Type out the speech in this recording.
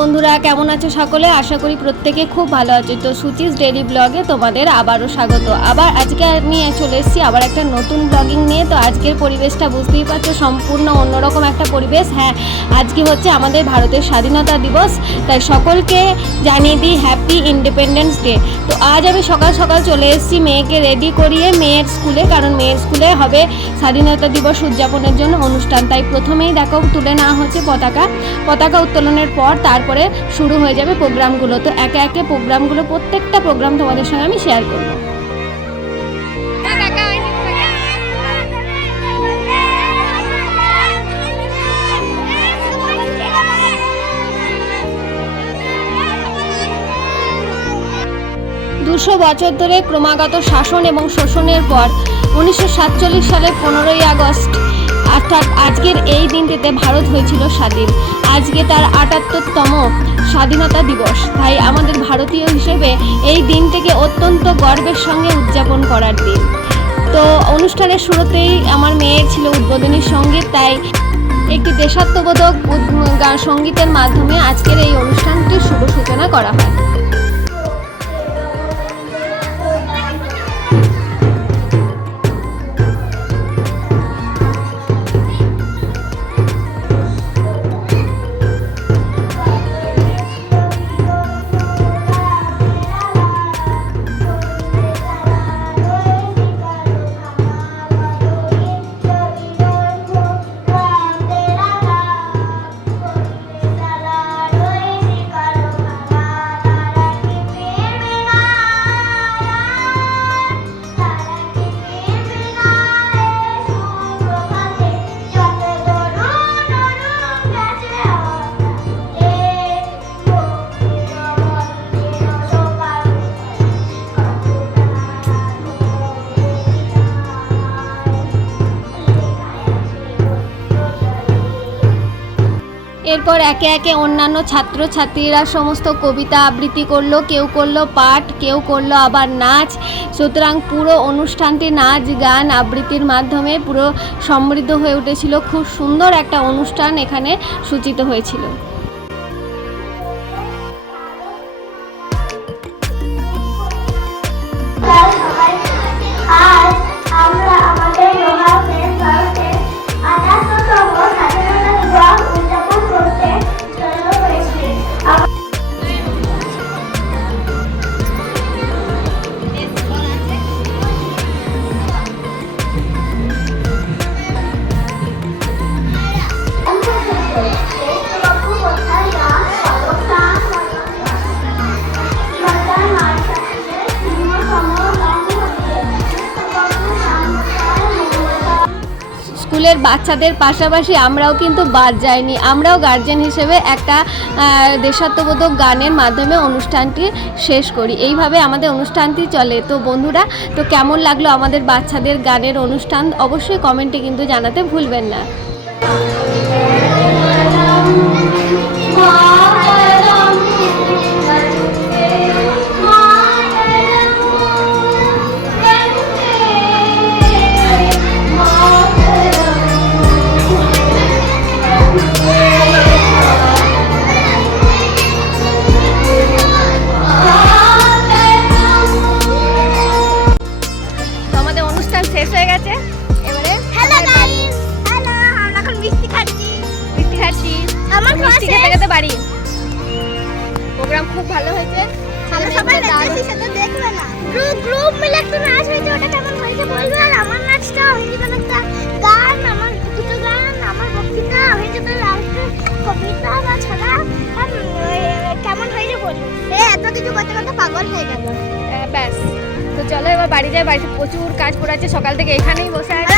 বন্ধুরা, কেমন আছো সকলে? আশা করি প্রত্যেকে খুব ভালো আছো। তো সুচিস ডেইলি ব্লগে তোমাদের আবারও স্বাগত। আবার আজকে আমি চলে এসেছি আবার একটা নতুন ব্লগিং নিয়ে। তো আজকের পরিবেশটা বুঝতেই পারছো, সম্পূর্ণ অন্যরকম একটা পরিবেশ। হ্যাঁ, আজকে হচ্ছে আমাদের ভারতের স্বাধীনতা দিবস, তাই সকলকে জানিয়ে দিই হ্যাপি ইন্ডিপেন্ডেন্স ডে। তো আজ আমি সকাল সকাল চলে এসেছি মেয়েকে রেডি করিয়ে মেয়ের স্কুলে, কারণ মেয়ের স্কুলে হবে স্বাধীনতা দিবস উদযাপনের জন্য অনুষ্ঠান। তাই প্রথমেই দেখো তুলে নেওয়া হচ্ছে পতাকা উত্তোলনের পর তারপরে শুরু হয়ে যাবে প্রোগ্রামগুলো। তো একে একে প্রোগ্রামগুলো, প্রত্যেকটা প্রোগ্রাম তোমাদের সঙ্গে আমি শেয়ার করব। দুশো বছর ধরে ক্রমাগত শাসন এবং শোষণের পর 1947 সালের 15ই আগস্ট অর্থাৎ আজকের এই দিনটিতে ভারত হয়েছিল স্বাধীন। আজকে তার 78তম স্বাধীনতা দিবস। তাই আমাদের ভারতীয় হিসেবে এই দিনটিকে অত্যন্ত গর্বের সঙ্গে উদযাপন করার দিন। তো অনুষ্ঠানের শুরুতেই আমার মেয়ের ছিল উদ্বোধনী সঙ্গীত, তাই একটি দেশাত্মবোধক সঙ্গীতের মাধ্যমে আজকের এই অনুষ্ঠানটির শুভ সূচনা করা হয়। এরপর একে একে অন্যান্য ছাত্রছাত্রীরা সমস্ত কবিতা আবৃত্তি করলো, কেউ করলো পাঠ, কেউ করলো আবার নাচ। সুতরাং পুরো অনুষ্ঠানটি নাচ গান আবৃত্তির মাধ্যমে পুরো সমৃদ্ধ হয়ে উঠেছিল। খুব সুন্দর একটা অনুষ্ঠান এখানে সূচিত হয়েছিল। স্কুলের বাচ্চাদের পাশাপাশি আমরাও কিন্তু বাদ যাইনি। আমরাও গার্জেন হিসেবে একটা দেশাত্মবোধক গানের মাধ্যমে অনুষ্ঠানটি শেষ করি। এইভাবে আমাদের অনুষ্ঠানটি চলে। তো বন্ধুরা, তো কেমন লাগলো আমাদের বাচ্চাদের গানের অনুষ্ঠান অবশ্যই কমেন্টে কিন্তু জানাতে ভুলবেন না। শেষ হয়ে গেছে। এবারে হ্যালো গাইস, হ্যালো, আমরা এখন মিষ্টি খাচ্ছি। আমার মিষ্টি খেতে খেতে বাড়ি। প্রোগ্রাম খুব ভালো হয়েছে। সবাই নাচের সাথে দেখবে না, গ্রুপ মিলে একটা নাচ হয়েছে, ওটা কেমন হয়েছে বলবে। আর আমার নাচটা হয়েছে একটা গান, আমার দুটো গান, আমার বক্তৃতা হয়েছে তো লাস্টে কবিতা বা ছড়া, কেমন হয়েছে বলবে। এত কিছু করতে করতে পাগল হয়ে গেল। ব্যাস, তো চলো এবার বাড়ি যাই। বাড়িতে প্রচুর কাজ পড়ে আছে, সকাল থেকে এখানেই বসে আছে।